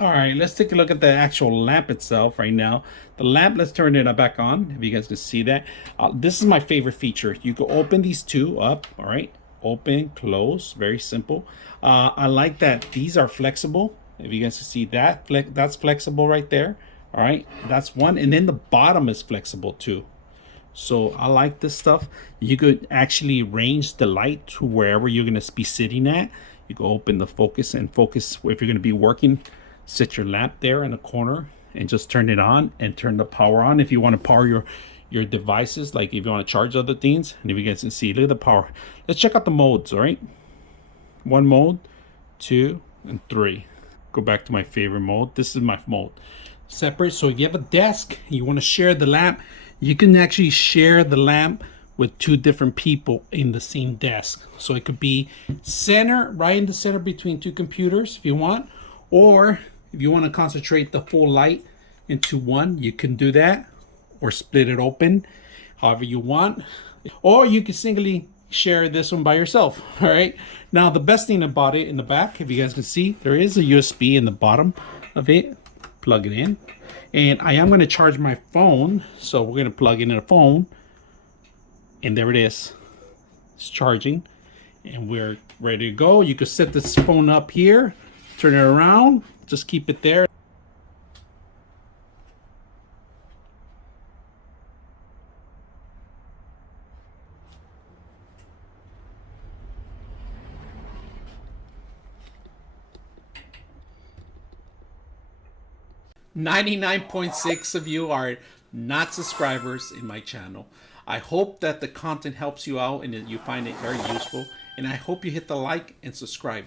All right, let's take a look at the actual lamp itself right now. The lamp, let's turn it back on if you guys can see that. This is my favorite feature. You can open these two up, all right? Open, close, very simple. I like that these are flexible. If you guys can see that, that's flexible right there. All right, that's one. And then the bottom is flexible too. So I like this stuff. You could actually range the light to wherever you're gonna be sitting at. You can open the focus and focus if you're gonna be working. Set your lamp there in the corner and just turn it on and turn the power on if you want to power your devices, like if you want to charge other things. And if you guys can see, look at the power. Let's check out the modes. All right, one mode, two, and three. Go back to my favorite mode. This is my mode. Separate. So if you have a desk and you want to share the lamp, you can actually share the lamp with two different people in the same desk. So it could be right in the center between two computers if you want, or if you want to concentrate the full light into one, you can do that, or split it open however you want, or you can singly share this one by yourself. All right, now the best thing about it, in the back, if you guys can see, there is a USB in the bottom of it. Plug it in, and I am going to charge my phone, so we're going to plug in a phone, and there it is. It's charging, and we're ready to go. You can set this phone up here, turn it around, just keep it there. .6 of you are not subscribers in my channel. I hope that the content helps you out and that you find it very useful, and I hope you hit the like and subscribe.